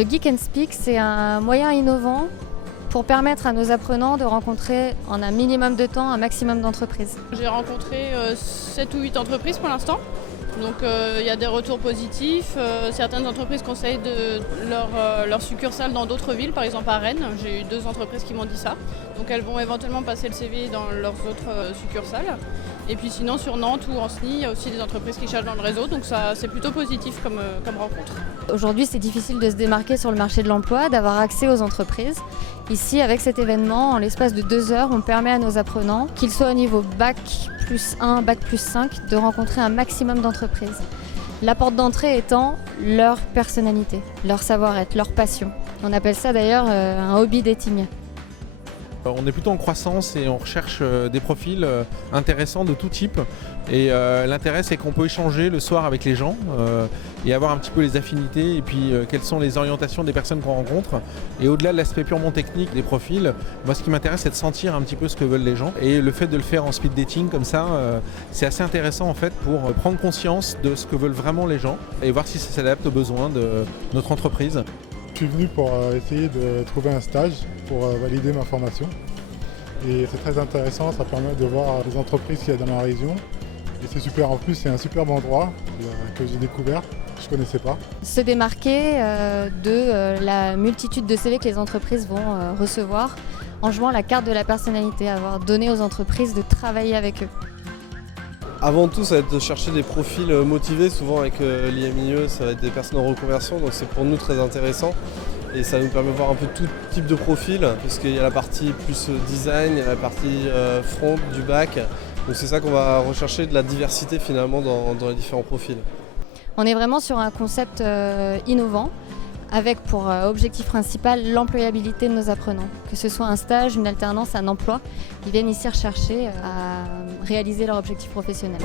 Le Geek and Speak, c'est un moyen innovant pour permettre à nos apprenants de rencontrer en un minimum de temps un maximum d'entreprises. J'ai rencontré 7 ou 8 entreprises pour l'instant. Donc il y a des retours positifs. Certaines entreprises conseillent leur succursale dans d'autres villes, par exemple à Rennes. J'ai eu 2 entreprises qui m'ont dit ça. Donc elles vont éventuellement passer le CV dans leurs autres succursales. Et puis sinon sur Nantes ou Ancenis, il y a aussi des entreprises qui cherchent dans le réseau. Donc ça c'est plutôt positif comme rencontre. Aujourd'hui, c'est difficile de se démarquer sur le marché de l'emploi, d'avoir accès aux entreprises. Ici, avec cet événement, en l'espace de 2 heures, on permet à nos apprenants, qu'ils soient au niveau Bac plus 1, Bac plus 5, de rencontrer un maximum d'entreprises. La porte d'entrée étant leur personnalité, leur savoir-être, leur passion. On appelle ça d'ailleurs un hobby dating. On est plutôt en croissance et on recherche des profils intéressants de tout type. Et l'intérêt, c'est qu'on peut échanger le soir avec les gens et avoir un petit peu les affinités et puis quelles sont les orientations des personnes qu'on rencontre. Et au-delà de l'aspect purement technique des profils, moi ce qui m'intéresse, c'est de sentir un petit peu ce que veulent les gens. Et le fait de le faire en speed dating comme ça, c'est assez intéressant en fait pour prendre conscience de ce que veulent vraiment les gens et voir si ça s'adapte aux besoins de notre entreprise. Je suis venu pour essayer de trouver un stage pour valider ma formation. Et c'est très intéressant, ça permet de voir les entreprises qu'il y a dans ma région. Et c'est super, en plus c'est un superbe endroit que j'ai découvert, je ne connaissais pas. Se démarquer de la multitude de CV que les entreprises vont recevoir en jouant la carte de la personnalité, avoir donné aux entreprises de travailler avec eux. Avant tout, ça va être de chercher des profils motivés. Souvent avec l'IMIE, ça va être des personnes en reconversion, donc c'est pour nous très intéressant. Et ça nous permet de voir un peu tout type de profil, puisqu'il y a la partie plus design, il y a la partie front du bac. Donc c'est ça qu'on va rechercher, de la diversité finalement dans les différents profils. On est vraiment sur un concept innovant, avec pour objectif principal l'employabilité de nos apprenants. Que ce soit un stage, une alternance, un emploi, ils viennent ici rechercher à réaliser leur objectif professionnel.